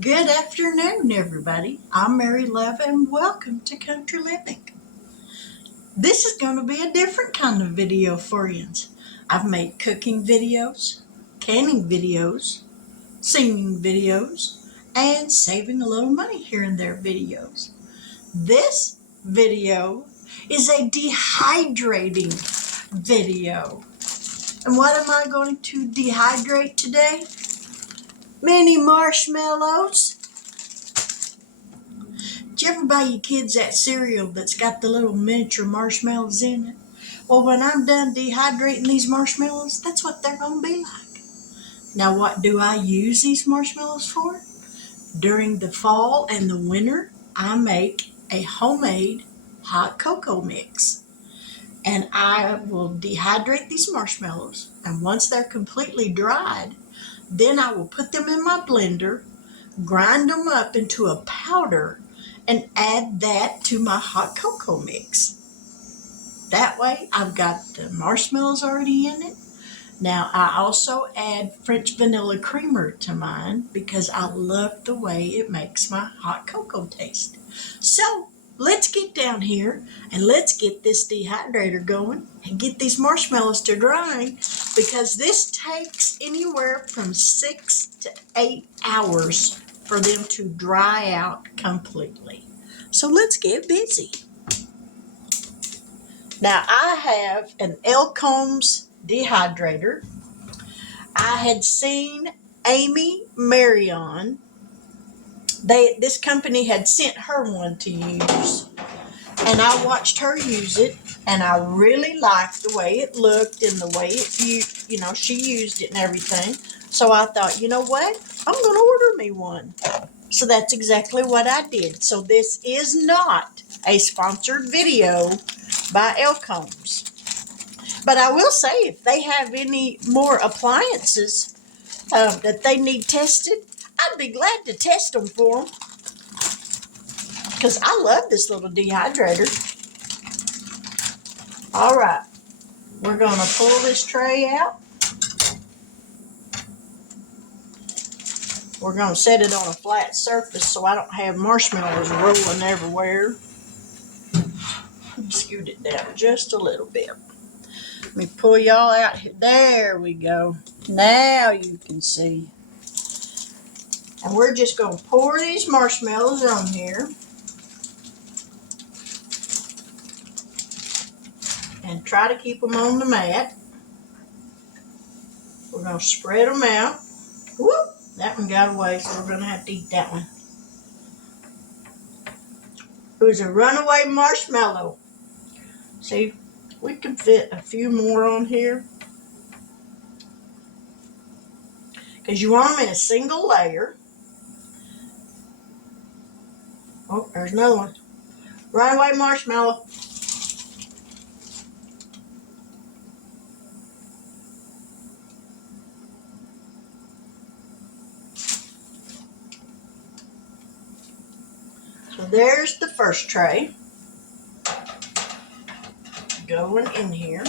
Good afternoon, everybody. I'm Mary Love, and welcome to Country Living. This is going to be a different kind of video for you. I've made cooking videos, canning videos, singing videos, and saving a little money here and there videos. This video is a dehydrating video. And what am I going to dehydrate today? Mini marshmallows. Did you ever buy your kids that cereal that's got the little miniature marshmallows in it? Well, when I'm done dehydrating these marshmallows, that's what they're going to be like. Now, what do I use these marshmallows for? During the fall and the winter, I make a homemade hot cocoa mix. And I will dehydrate these marshmallows. And once they're completely dried, then I will put them in my blender, grind them up into a powder, and add that to my hot cocoa mix. That way, I've got the marshmallows already in it. Now, I also add French vanilla creamer to mine because I love the way it makes my hot cocoa taste. So, let's get down here and let's get this dehydrator going and get these marshmallows to drying because this takes anywhere from 6 to 8 hours for them to dry out completely. So let's get busy. Now I have an Elcombs dehydrator. I had seen Amy Marion. This company had sent her one to use. And I watched her use it, and I really liked the way it looked and the way she used it and everything. So I thought, you know what? I'm going to order me one. So that's exactly what I did. So this is not a sponsored video by Elcombs. But I will say, if they have any more appliances that they need tested, I'd be glad to test them for them. Because I love this little dehydrator. All right. We're going to pull this tray out. We're going to set it on a flat surface so I don't have marshmallows rolling everywhere. Scoot it down just a little bit. Let me pull y'all out here. There we go. Now you can see. And we're just going to pour these marshmallows on here. And try to keep them on the mat. We're going to spread them out. Whoop! That one got away, so we're going to have to eat that one. It was a runaway marshmallow. See, we can fit a few more on here. Because you want them in a single layer. Oh, there's another one. Runaway marshmallow. So there's the first tray. Going in here.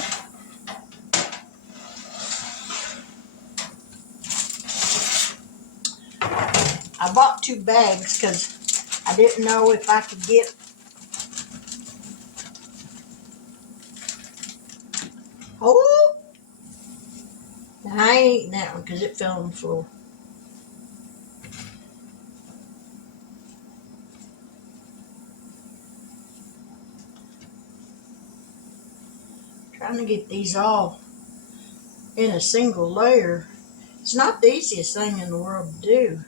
I bought 2 bags because I didn't know if I could get I ain't eating that one because it fell on the floor. Trying to get these all in a single layer. It's not the easiest thing in the world to do.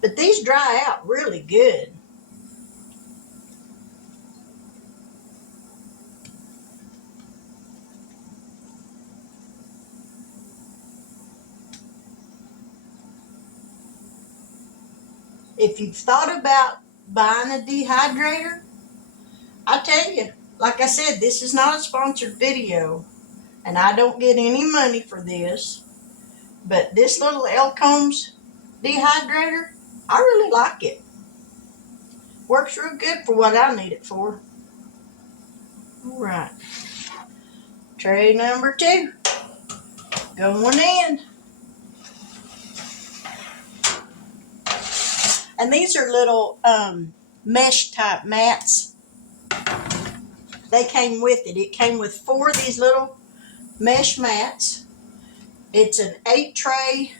But these dry out really good. If you've thought about buying a dehydrator, I tell you, like I said, this is not a sponsored video, and I don't get any money for this. But this little Elcombs dehydrator, I really like it. Works real good for what I need it for. All right. Tray number 2. Going in. And these are little mesh type mats. They came with it. It came with 4 of these little mesh mats. It's an 8 tray.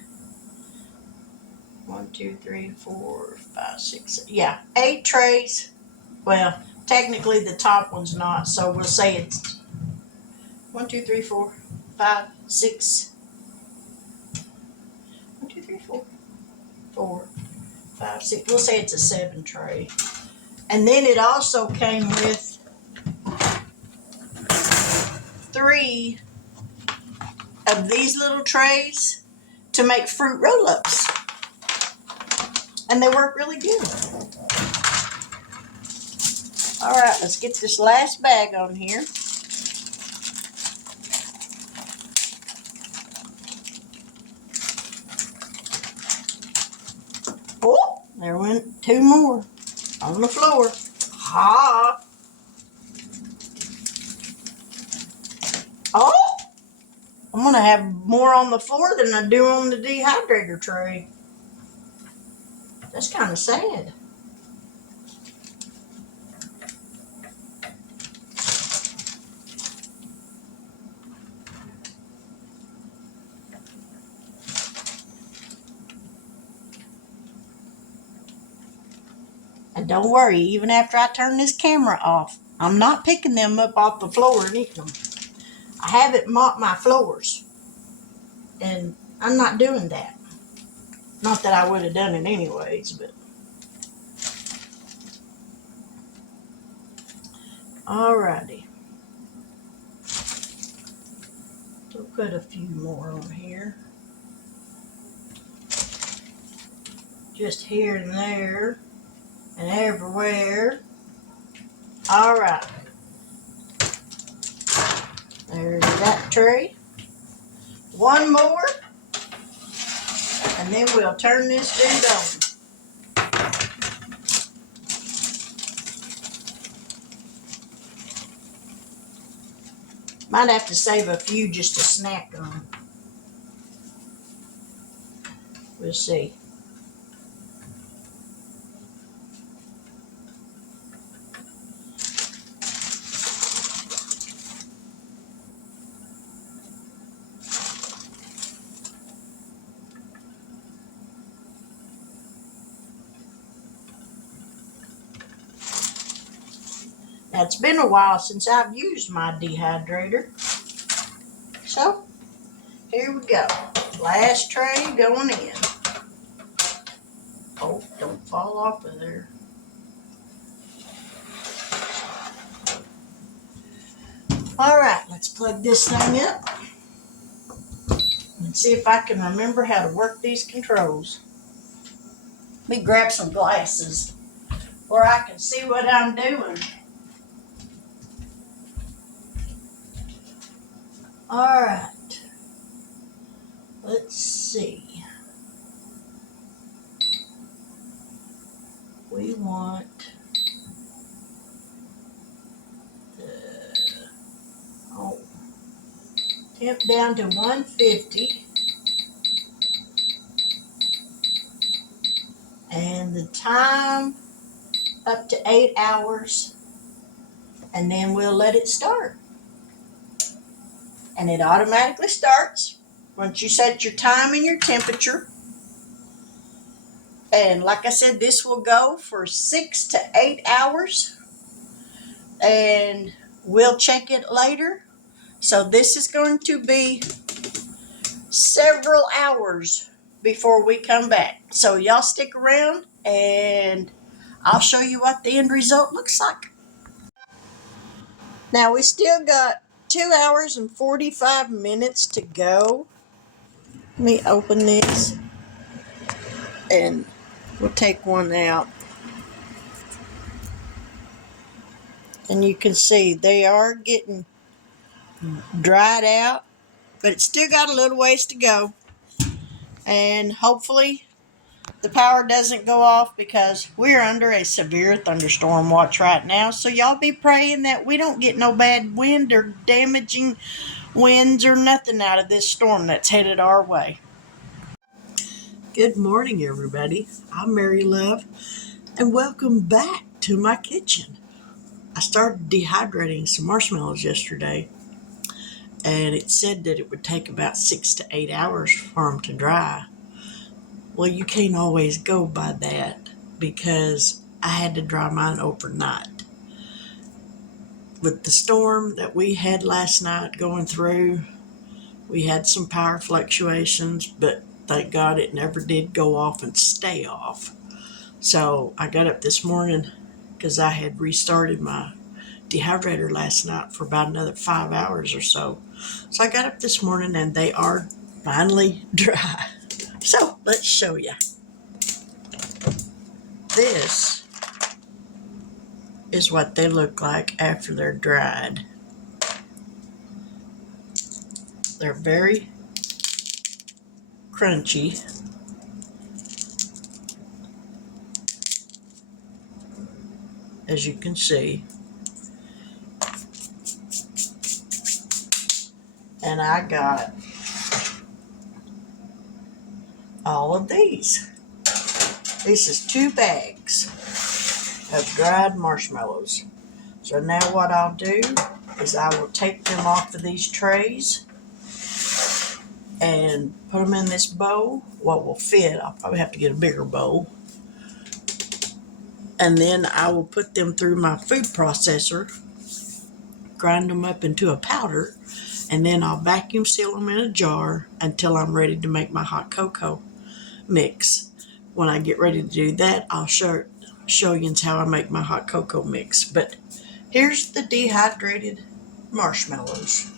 1, 2, 3, 4, 5, 6. Yeah, 8 trays. Well, technically the top one's not, so we'll say it's 1, 2, 3, 4, 5, 6. 1, 2, 3, 4, 4, 5, 6. We'll say it's a 7 tray. And then it also came with 3 of these little trays to make fruit roll-ups. And they work really good. All right, let's get this last bag on here. Oh, there went 2 more on the floor. Ha! Oh, I'm going to have more on the floor than I do on the dehydrator tray. That's kind of sad. And don't worry, even after I turn this camera off, I'm not picking them up off the floor and eating them. I haven't mopped my floors, and I'm not doing that. Not that I would have done it anyways, but. Alrighty. We'll put a few more on here. Just here and there and everywhere. Alright. There's that tray. One more. And then we'll turn this dude on. Might have to save a few just to snack on. We'll see. Now, it's been a while since I've used my dehydrator. So, here we go. Last tray going in. Oh, don't fall off of there. Alright, let's plug this thing up and see if I can remember how to work these controls. Let me grab some glasses where I can see what I'm doing. Alright, let's see. We want temp down to 150 and the time up to 8 hours, and then we'll let it start. And it automatically starts once you set your time and your temperature. And like I said, this will go for 6 to 8 hours, and we'll check it later. So this is going to be several hours before we come back. So y'all stick around and I'll show you what the end result looks like. Now we still got 2 hours and 45 minutes to go. Let me open this and we'll take one out. And you can see they are getting dried out, but it's still got a little ways to go. And hopefully the power doesn't go off because we're under a severe thunderstorm watch right now. So y'all be praying that we don't get no bad wind or damaging winds or nothing out of this storm that's headed our way. Good morning, everybody. I'm Mary Love, and welcome back to my kitchen. I started dehydrating some marshmallows yesterday, and it said that it would take about 6 to 8 hours for them to dry. Well, you can't always go by that because I had to dry mine overnight. With the storm that we had last night going through, we had some power fluctuations, but thank God it never did go off and stay off. So I got up this morning because I had restarted my dehydrator last night for about another 5 hours or so. So I got up this morning and they are finally dry. So let's show you. This is what they look like after they're dried. They're very crunchy. As you can see. And I got all of these. This is 2 bags of dried marshmallows. So now what I'll do is I will take them off of these trays and put them in this bowl. What will fit, I'll probably have to get a bigger bowl. And then I will put them through my food processor, grind them up into a powder, and then I'll vacuum seal them in a jar until I'm ready to make my hot cocoa mix. When I get ready to do that, I'll show you how I make my hot cocoa mix. But here's the dehydrated marshmallows.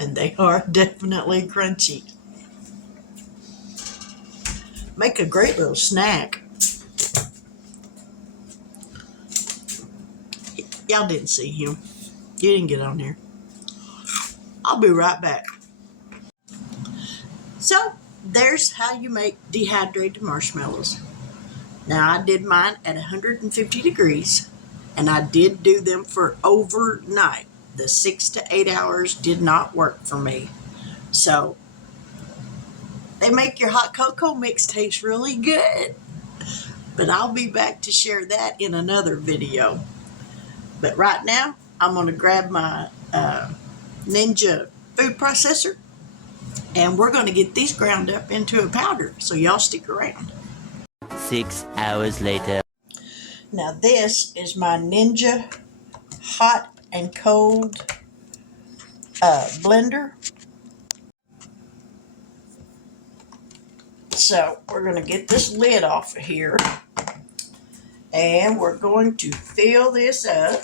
And they are definitely crunchy. Make a great little snack. Y'all didn't see him. You didn't get on here. I'll be right back. So there's how you make dehydrated marshmallows. Now I did mine at 150 degrees and I did do them for overnight. The 6 to 8 hours did not work for me. So they make your hot cocoa mix taste really good. But I'll be back to share that in another video. But right now, I'm going to grab my Ninja food processor and we're going to get these ground up into a powder. So y'all stick around. 6 hours later. Now this is my Ninja hot and cold blender. So we're going to get this lid off of here and we're going to fill this up.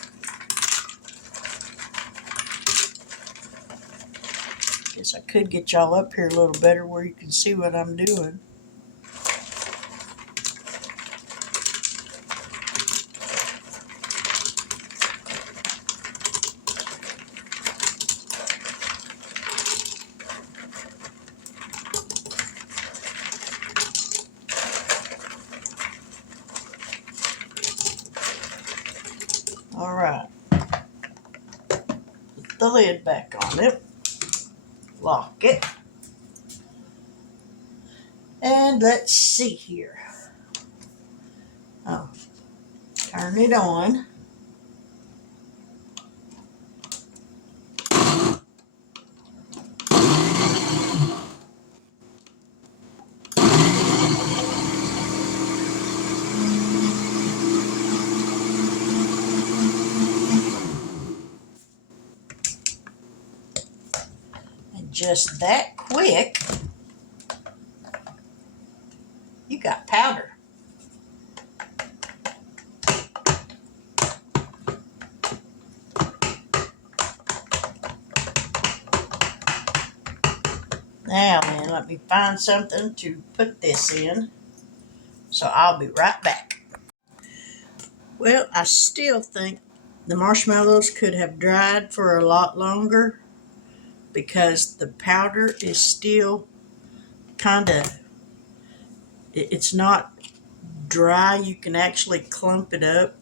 Guess I could get y'all up here a little better where you can see what I'm doing. All right, put the lid back on it, lock it, and let's see here. Oh, turn it on. Just that quick, you got powder. Now then, let me find something to put this in. So I'll be right back. Well, I still think the marshmallows could have dried for a lot longer because the powder is still kind of, it's not dry. You can actually clump it up.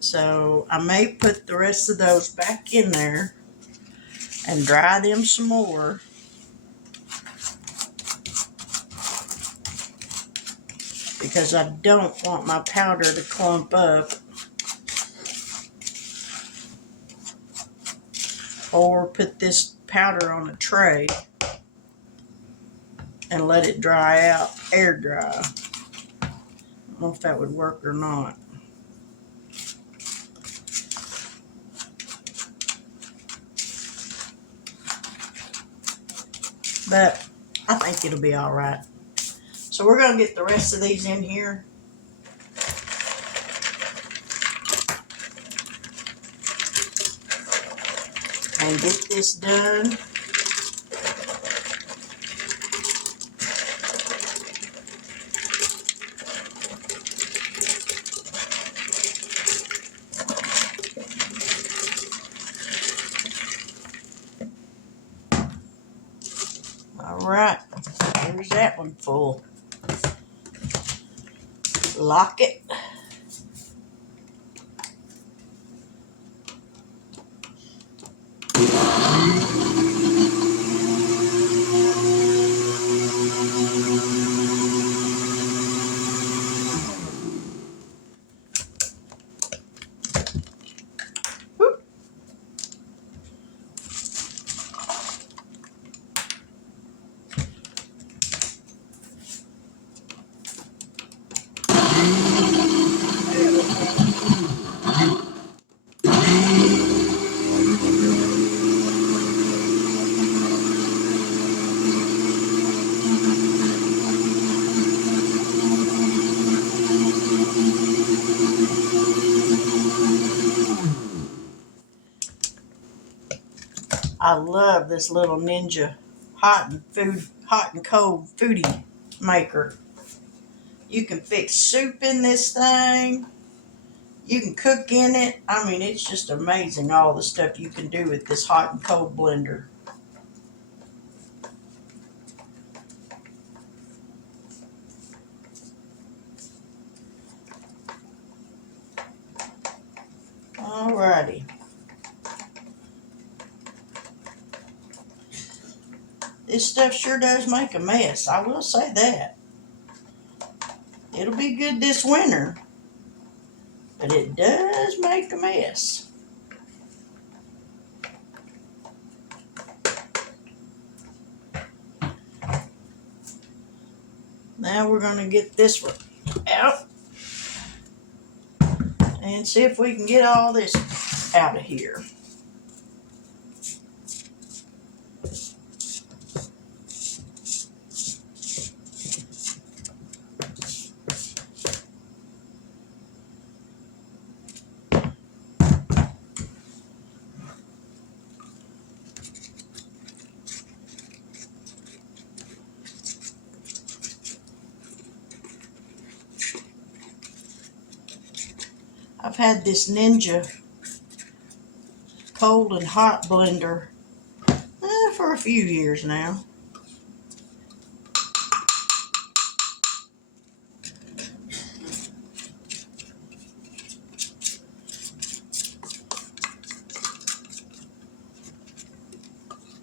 So I may put the rest of those back in there and dry them some more. Because I don't want my powder to clump up. Or put this powder on a tray and let it dry out, air dry. I don't know if that would work or not. But I think it'll be all right. So we're going to get the rest of these in here. And get this done. All right, there's that one full. Lock it. Whoop. I love this little Ninja hot and cold foodie maker. You can fix soup in this thing. You can cook in it. I mean, it's just amazing all the stuff you can do with this hot and cold blender. Alrighty. This stuff sure does make a mess. I will say that. It'll be good this winter, but it does make a mess. Now we're going to get this one out and see if we can get all this out of here. I've had this Ninja cold and hot blender for a few years now.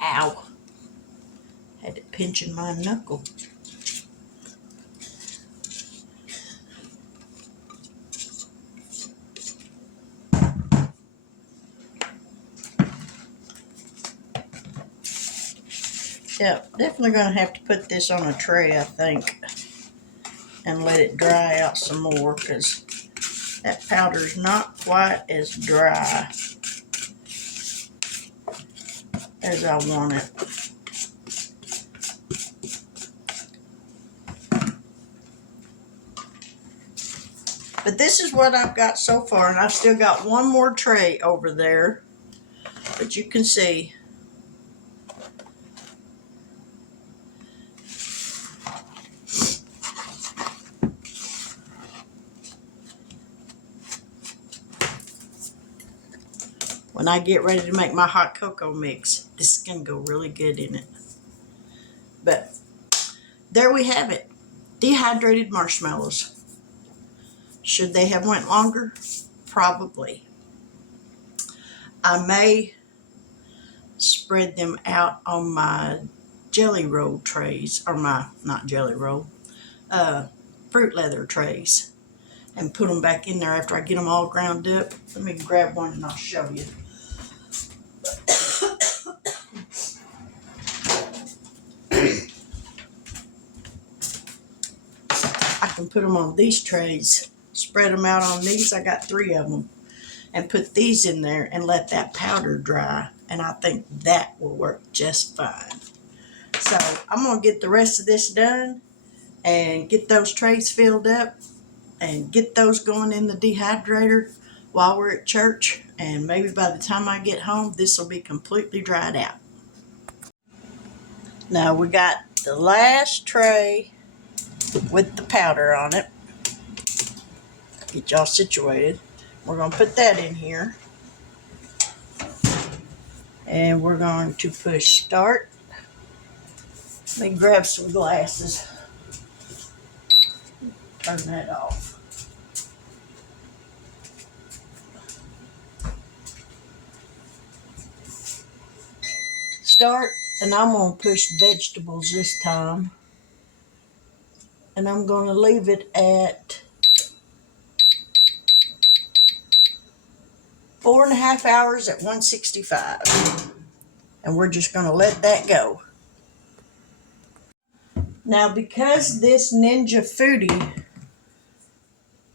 Ow. Had it pinching my knuckle. Yep, definitely going to have to put this on a tray, I think, and let it dry out some more because that powder's not quite as dry as I want it. But this is what I've got so far, and I've still got one more tray over there, but you can see. When I get ready to make my hot cocoa mix, this is going to go really good in it. But there we have it. Dehydrated marshmallows. Should they have went longer? probably. I may spread them out on my jelly roll trays, or my, not jelly roll, fruit leather trays, and put them back in there after I get them all ground up. Let me grab one and I'll show you. I can put them on these trays, spread them out on these. I got 3 of them, and put these in there and let that powder dry, and I think that will work just fine. So I'm going to get the rest of this done and get those trays filled up and get those going in the dehydrator while we're at church, and maybe by the time I get home this will be completely dried out. Now we got the last tray with the powder on it. Get y'all situated. We're going to put that in here, and we're going to push start. Let me grab some glasses. Turn that off. Start, and I'm going to push vegetables this time. And I'm going to leave it at 4.5 hours at 165. And we're just going to let that go. Now, because this Ninja Foodie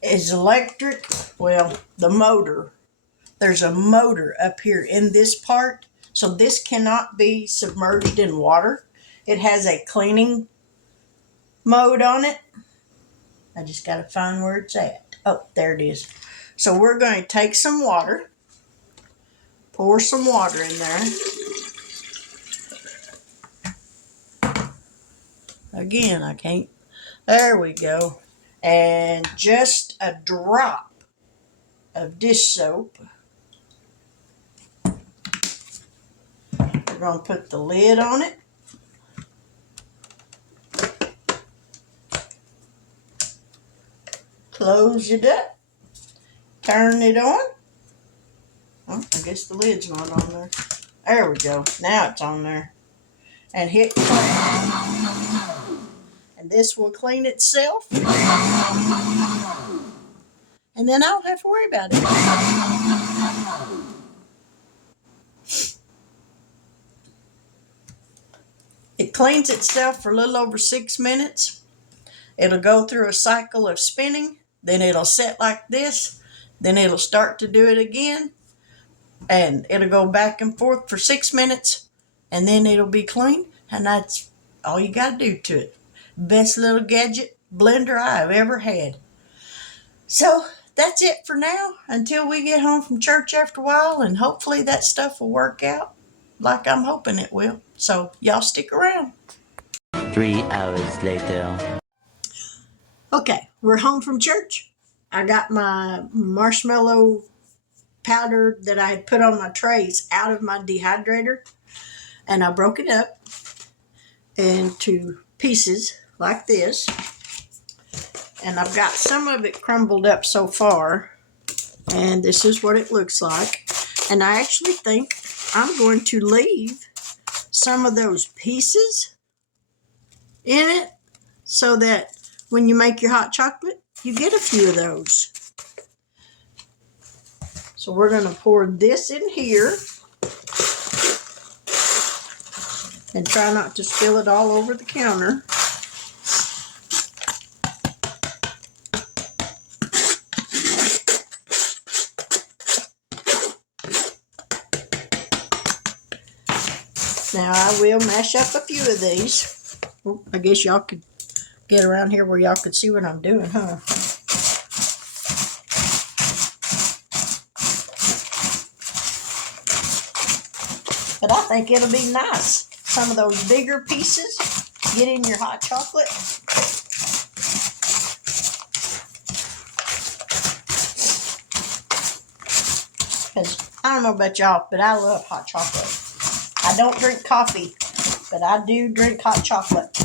is electric, well, the motor, there's a motor up here in this part, so this cannot be submerged in water. It has a cleaning mode on it. I just got to find where it's at. Oh, there it is. So we're going to take some water, pour some water in there. Again, I can't. There we go. And just a drop of dish soap. We're going to put the lid on it. Close it up. Turn it on. Oh, I guess the lid's not on there. There we go. Now it's on there. And hit clean. And this will clean itself. And then I don't have to worry about it. It cleans itself for a little over 6 minutes. It'll go through a cycle of spinning. Then it'll set like this. Then it'll start to do it again. And it'll go back and forth for 6 minutes. And then it'll be clean. And that's all you got to do to it. Best little gadget blender I've ever had. So that's it for now until we get home from church after a while, and hopefully that stuff will work out like I'm hoping it will. So y'all stick around. 3 hours later. Okay, we're home from church. I got my marshmallow powder that I had put on my trays out of my dehydrator, and I broke it up into pieces like this, and I've got some of it crumbled up so far, and this is what it looks like. And I actually think I'm going to leave some of those pieces in it so that when you make your hot chocolate, you get a few of those. So we're going to pour this in here and try not to spill it all over the counter. Now I will mash up a few of these. Oh, I guess y'all could get around here where y'all could see what I'm doing, huh? But I think it'll be nice. Some of those bigger pieces get in your hot chocolate. Because I don't know about y'all, but I love hot chocolate. I don't drink coffee, but I do drink hot chocolate.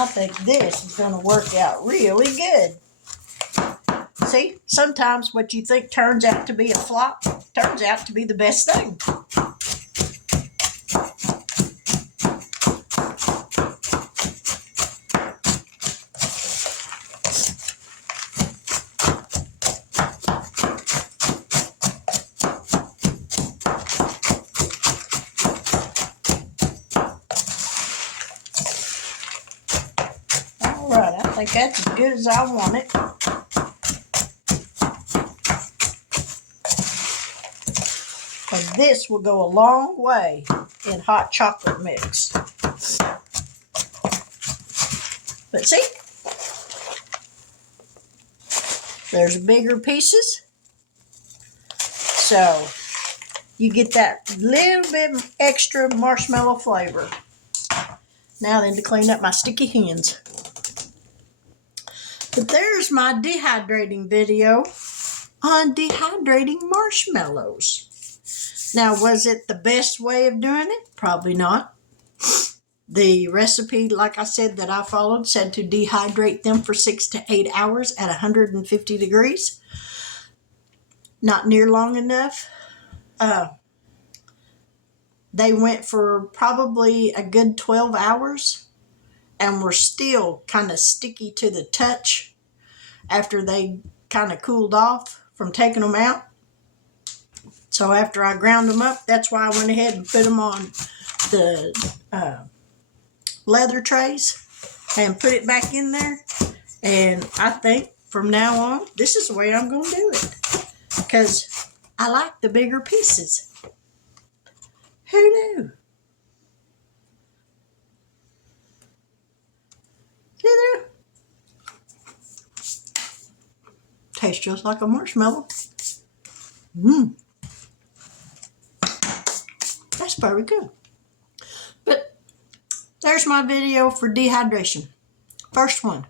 I think this is going to work out really good. See, sometimes what you think turns out to be a flop turns out to be the best thing. All right, I think that's as good as I want it. And this will go a long way in hot chocolate mix. But see, there's bigger pieces. So you get that little bit extra marshmallow flavor. Now then to clean up my sticky hands. But there's my dehydrating video on dehydrating marshmallows. Now, was it the best way of doing it? Probably not. The recipe, like I said, that I followed said to dehydrate them for 6 to 8 hours at 150 degrees. Not near long enough. They went for probably a good 12 hours and were still kind of sticky to the touch after they kind of cooled off from taking them out. So after I ground them up, that's why I went ahead and put them on the leather trays and put it back in there. And I think from now on, this is the way I'm going to do it because I like the bigger pieces. Who knew? See there? Tastes just like a marshmallow. That's very good. But there's my video for dehydration. First one.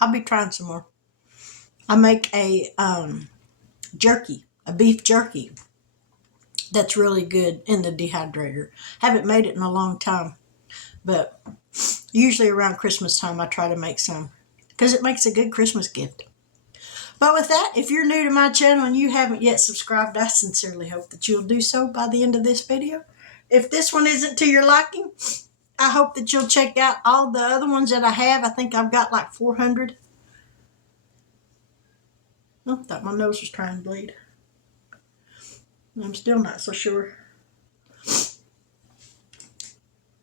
I'll be trying some more. I make a jerky, a beef jerky that's really good in the dehydrator. Haven't made it in a long time, but usually around Christmas time I try to make some because it makes a good Christmas gift. But with that, if you're new to my channel and you haven't yet subscribed, I sincerely hope that you'll do so by the end of this video. If this one isn't to your liking, I hope that you'll check out all the other ones that I have. I think I've got like 400. Oh, I thought my nose was trying to bleed. I'm still not so sure.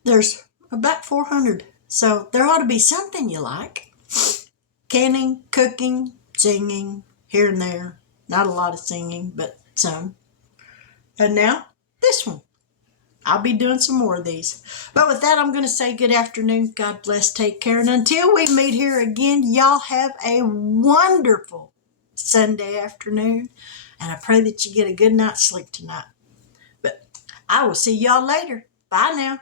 There's about 400. So there ought to be something you like. Canning, cooking, singing, here and there. Not a lot of singing, but some. And now, this one. I'll be doing some more of these. But with that, I'm going to say good afternoon. God bless. Take care. And until we meet here again, y'all have a wonderful Sunday afternoon. And I pray that you get a good night's sleep tonight. But I will see y'all later. Bye now.